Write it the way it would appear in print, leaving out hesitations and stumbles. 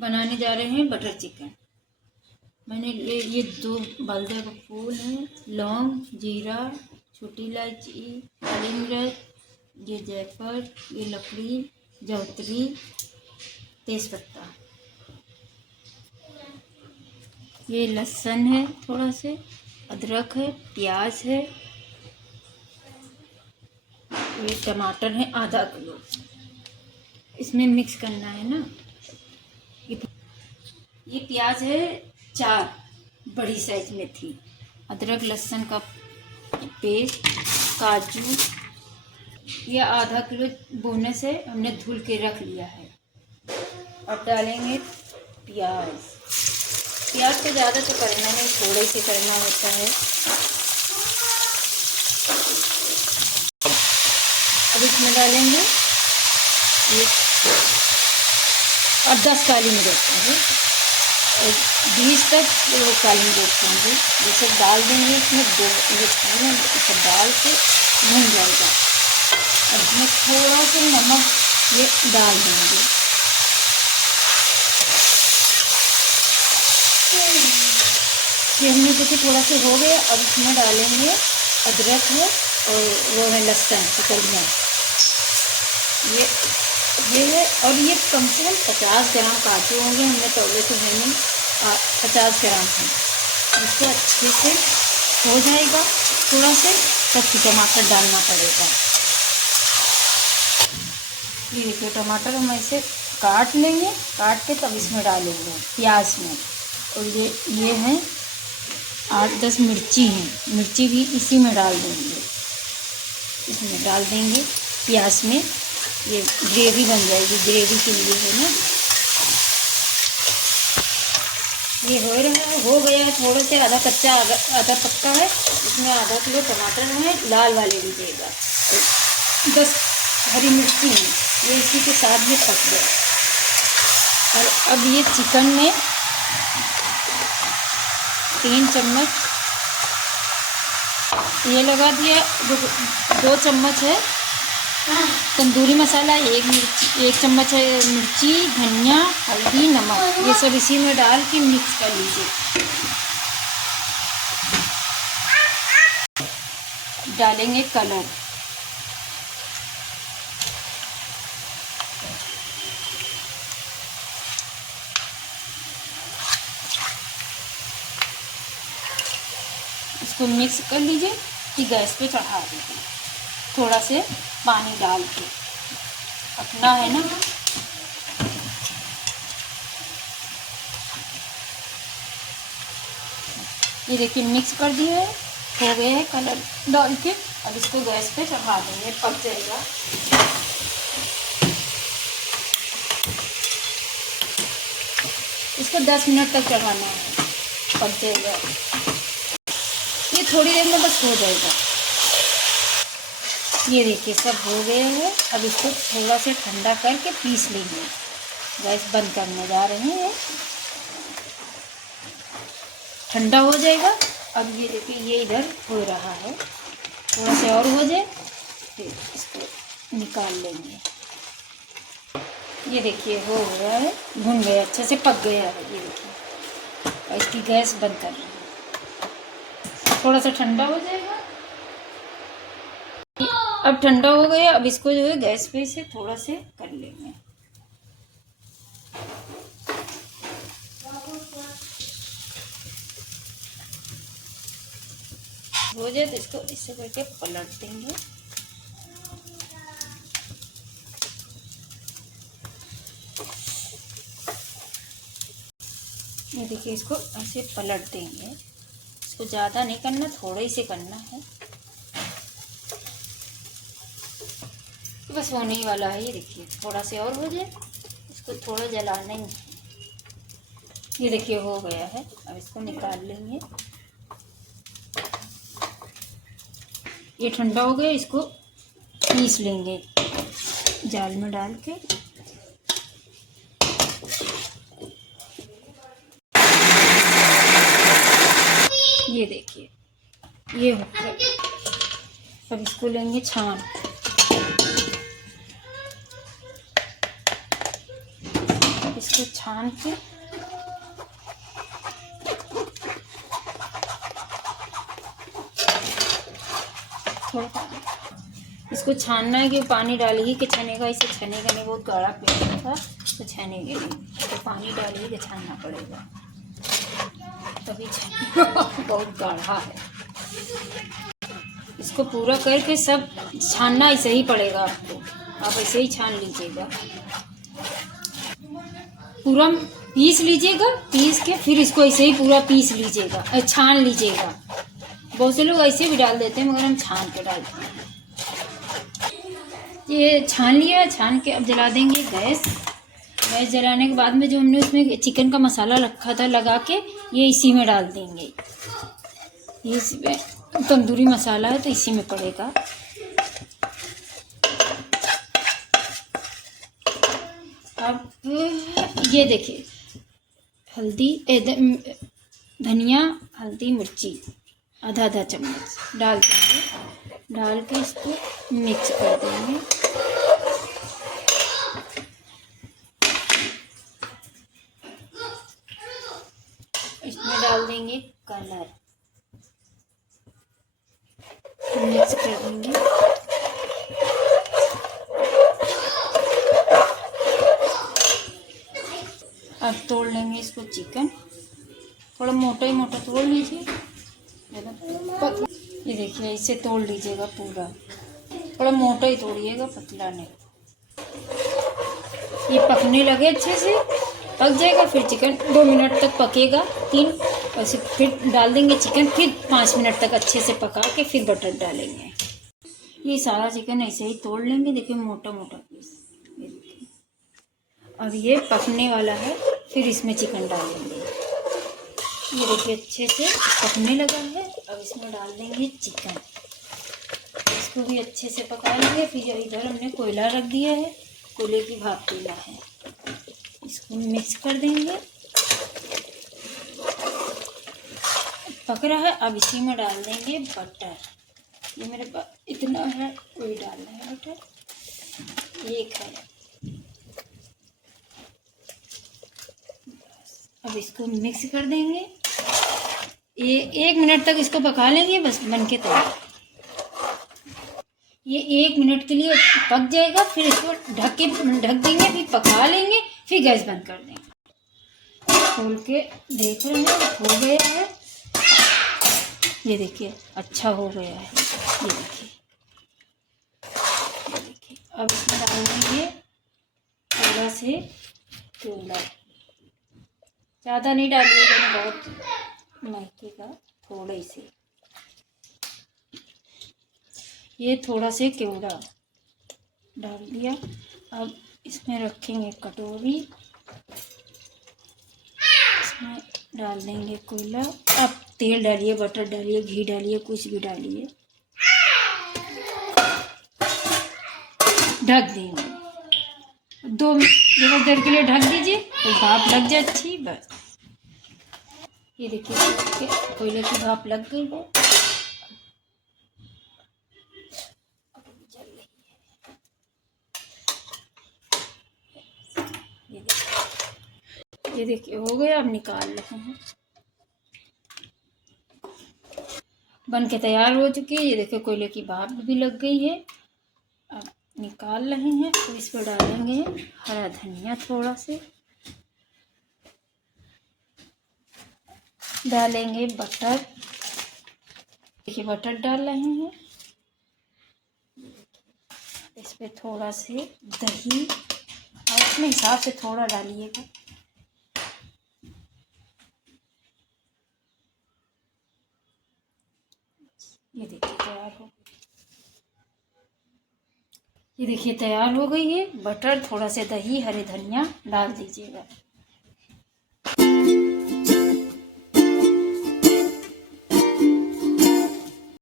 बनाने जा रहे हैं बटर चिकन। मैंने ये 2 बालदा का फूल है, लौंग, जीरा, छोटी इलायची, काली मिर्च, ये जायफल, ये लकड़ी, जावित्री, तेज़पत्ता, ये लहसुन है, थोड़ा से अदरक है, प्याज है, ये टमाटर है आधा किलो। इसमें मिक्स करना है ना। ये प्याज है 4 बड़ी साइज में थी, अदरक लहसुन का पेस्ट, काजू, ये आधा किलो बोनस है, हमने धुल के रख लिया है। अब डालेंगे प्याज। प्याज को ज़्यादा तो करना नहीं, थोड़े से करना होता है। अब इसमें डालेंगे ये और 10 काली मिर्च है, 20 तक वो काली मिर्च होंगे। ये सब डाल देंगे इसमें। ये पूरा सब डाल के भून जाएगा। और इसमें थोड़ा सा नमक ये डाल देंगे। ये हमने देखिए थोड़ा सा हो गया। अब इसमें डालेंगे अदरक है और वो है लहसुन की कलियाँ, ये है। और ये कम से कम 50 ग्राम काजू होंगे, हमने तौले तो है नहीं, 50 ग्राम है। इसको अच्छे से हो जाएगा थोड़ा से, तब टमाटर डालना पड़ेगा। ये देखिए टमाटर हम ऐसे काट लेंगे, काट के तब इसमें डालेंगे प्याज में। और ये है 8-10 मिर्ची हैं, मिर्ची भी इसी में डाल देंगे। इसमें डाल देंगे प्याज में, ये ग्रेवी बन जाएगी, ग्रेवी के लिए है ना। ये हो गया है थोड़ा से, आधा कच्चा आधा पक्का है। इसमें आधा किलो टमाटर है, लाल वाले लीजिएगा। 10 हरी मिर्ची है, ये इसी के साथ में पक गया। और अब ये चिकन में 3 चम्मच ये लगा दिया, 2 चम्मच है तंदूरी मसाला, 1 चम्मच है मिर्ची, धनिया, हल्दी, नमक, ये सब इसी में डाल के मिक्स कर लीजिए। डालेंगे कलर, इसको मिक्स कर लीजिए कि गैस पे चढ़ा दीजिए। थोड़ा से पानी डाल के, अपना है ना। ये देखिए मिक्स कर दिए है, हो गए है कलर डाल के। अब इसको गैस पे चढ़ा देंगे, पक जाएगा। इसको 10 मिनट तक चढ़ाना है, पक जाएगा। ये थोड़ी देर में बस हो जाएगा। ये देखिए सब हो गए हैं। अब इसको थोड़ा से ठंडा करके पीस लेंगे। गैस बंद करने जा रहे हैं, ठंडा हो जाएगा। अब ये देखिए ये इधर हो रहा है, थोड़ा से और हो जाए फिर इसको निकाल लेंगे। ये देखिए हो गया है, भुन गया, अच्छे से पक गया है। ये देखिए, और इसकी गैस बंद कर रहे हैं, थोड़ा सा ठंडा हो जाएगा। अब ठंडा हो गया। अब इसको जो है गैस पे से थोड़ा से कर लेंगे। हो जाए तो इसको इससे करके पलट देंगे। ये देखिए इसको ऐसे पलट देंगे। इसको ज़्यादा नहीं करना, थोड़ा ही से करना है, बस होने ही वाला है। ये देखिए थोड़ा से और हो जाए, इसको थोड़ा जलाना ही है। ये देखिए हो गया है। अब इसको निकाल लेंगे। ये ठंडा हो गया, इसको पीस लेंगे जाल में डाल के। ये देखिए ये हो गया। अब इसको लेंगे छान, इसको से छान के थोड़ा इसको छानना है कि पानी डालिए कि छनेगा, इसे छनेगा नहीं, बहुत गाढ़ा पेड़ा था तो छनेगा नहीं, तो पानी डालिए कि छानना पड़ेगा तभी छनेगा। बहुत गाढ़ा है, इसको पूरा करके सब छानना ऐसे ही पड़ेगा आपको, आप ऐसे ही छान लीजिएगा। पूरा पीस लीजिएगा, पीस के फिर इसको ऐसे ही पूरा पीस लीजिएगा, छान लीजिएगा। बहुत से लोग ऐसे भी डाल देते हैं मगर हम छान के डालते हैं। ये छान लिया, छान के अब जला देंगे गैस। गैस जलाने के बाद में जो हमने उसमें चिकन का मसाला रखा था लगा के, ये इसी में डाल देंगे। ये इसमें तंदूरी मसाला है तो इसी में पड़ेगा। अब ये देखिए हल्दी, धनिया, हल्दी, मिर्ची आधा आधा चम्मच डाल देंगे। डाल के इसको मिक्स कर देंगे। इसमें डाल देंगे कलर, मिक्स कर देंगे। अब तोड़ लेंगे इसको चिकन, थोड़ा मोटा ही मोटा तोड़ लीजिए। ये देखिए इसे तोड़ लीजिएगा पूरा, थोड़ा मोटा ही तोड़िएगा, पतला नहीं। ये पकने लगे अच्छे से, पक जाएगा फिर चिकन 2 मिनट तक पकेगा, 3 ऐसे फिर डाल देंगे चिकन, फिर 5 मिनट तक अच्छे से पका के फिर बटर डालेंगे। ये सारा चिकन ऐसे ही तोड़ लेंगे, देखिए मोटा मोटा पीस। ये देखिए अब ये पकने वाला है, फिर इसमें चिकन डालेंगे। ये देखिए अच्छे से पकने लगा है। अब इसमें डाल देंगे चिकन, इसको भी अच्छे से पका लेंगे। फिर इधर हमने कोयला रख दिया है, कोयले की भाप देना है, इसको मिक्स कर देंगे। पक रहा है, अब इसी में डाल देंगे बटर। ये मेरे पास इतना है, वही डालना है बटर, 1 है। अब इसको मिक्स कर देंगे। ये 1 मिनट तक इसको पका लेंगे, बस बनके तैयार। ये 1 मिनट के लिए पक जाएगा, फिर इसको ढक देंगे, फिर पका लेंगे, फिर गैस बंद कर देंगे। खोल के देख रहे हैं हो गया है। ये देखिए अच्छा हो गया है। ये देखिए अब इसमें डाल देंगे थोड़ा से कोयला, ज़्यादा नहीं डालिएगा, बहुत महकेगा, थोड़े से। ये थोड़ा से केवड़ा डाल दिया। अब इसमें रखेंगे कटोरी, इसमें डाल देंगे कोयला। अब तेल डालिए, बटर डालिए, घी डालिए, कुछ भी डालिए, ढक देंगे। 2 मिनट देर के लिए ढक दीजिए तो भाप लग जाए अच्छी, बस। ये देखिए कोयले की भाप लग गई है। ये देखिए हो गया, अब निकाल रहे हैं, बन के तैयार हो चुकी है। ये देखिए कोयले की भाप भी लग गई है। अब निकाल रहे हैं, तो इस पर डालेंगे हरा धनिया, थोड़ा से डालेंगे बटर। देखिए बटर डाल रहे हैं, इस पर थोड़ा से दही, और अपने हिसाब से थोड़ा डालिएगा। ये देखिए तैयार हो, ये देखिए तैयार हो गई है। बटर, थोड़ा से दही, हरे धनिया डाल दीजिएगा।